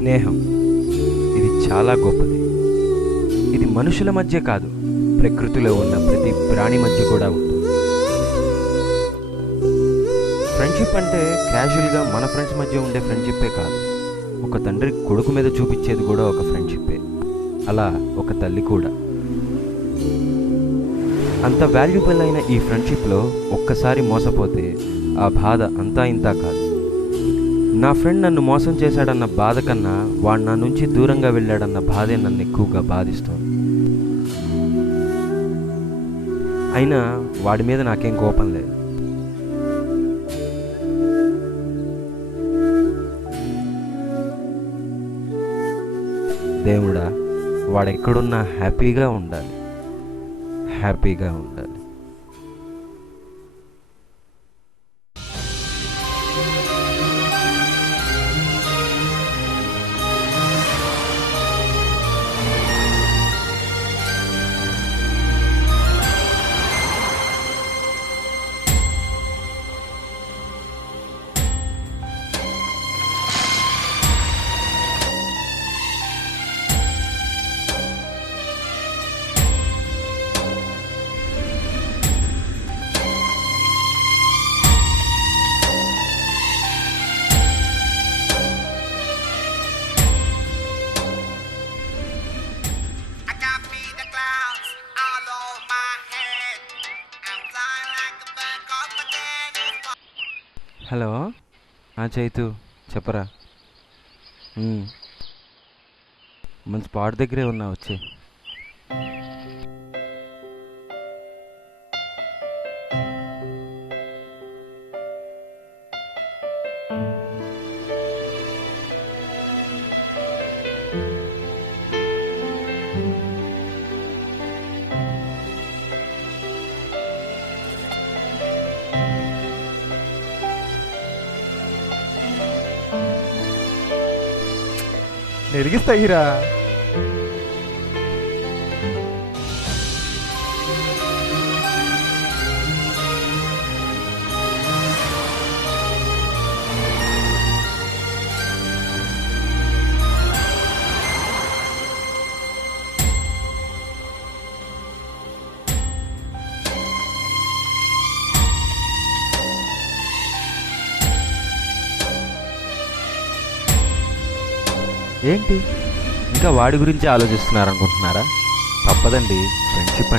స్నేహం ఇది చాలా గొప్పది. ఇది మనుషుల మధ్య కాదు, ప్రకృతిలో ఉన్న ప్రతి ప్రాణి మధ్య కూడా ఉంటుంది. ఫ్రెండ్షిప్ అంటే క్యాజువల్గా మన ఫ్రెండ్స్ మధ్య ఉండే ఫ్రెండ్షిప్పే కాదు, ఒక తండ్రి కొడుకు మీద చూపించేది కూడా ఒక ఫ్రెండ్షిప్పే. అలా ఒక తల్లి కూడా. అంత వాల్యుబుల్ అయిన ఈ ఫ్రెండ్షిప్లో ఒక్కసారి మోసపోతే ఆ బాధ అంతా ఇంతా కాదు. నా ఫ్రెండ్ నన్ను మోసం చేశాడన్న బాధ కన్నా వాడు నా నుంచి దూరంగా వెళ్ళాడన్న బాధే నన్ను ఎక్కువగా బాధిస్తుంది. అయినా వాడి మీద నాకేం కోపం లేదు. దేవుడా, వాడెక్కడున్నా హ్యాపీగా ఉండాలి, హ్యాపీగా ఉండాలి. హలో, చైతు చెప్పరా. మన స్పాట్ దగ్గరే ఉన్నా, వచ్చి నెరిగిస్తాయిరా. ఏంటి ఇంకా వాడి గురించి ఆలోచిస్తున్నారనుకుంటున్నారా? తప్పదండి, ఫ్రెండ్షిప్ అంటే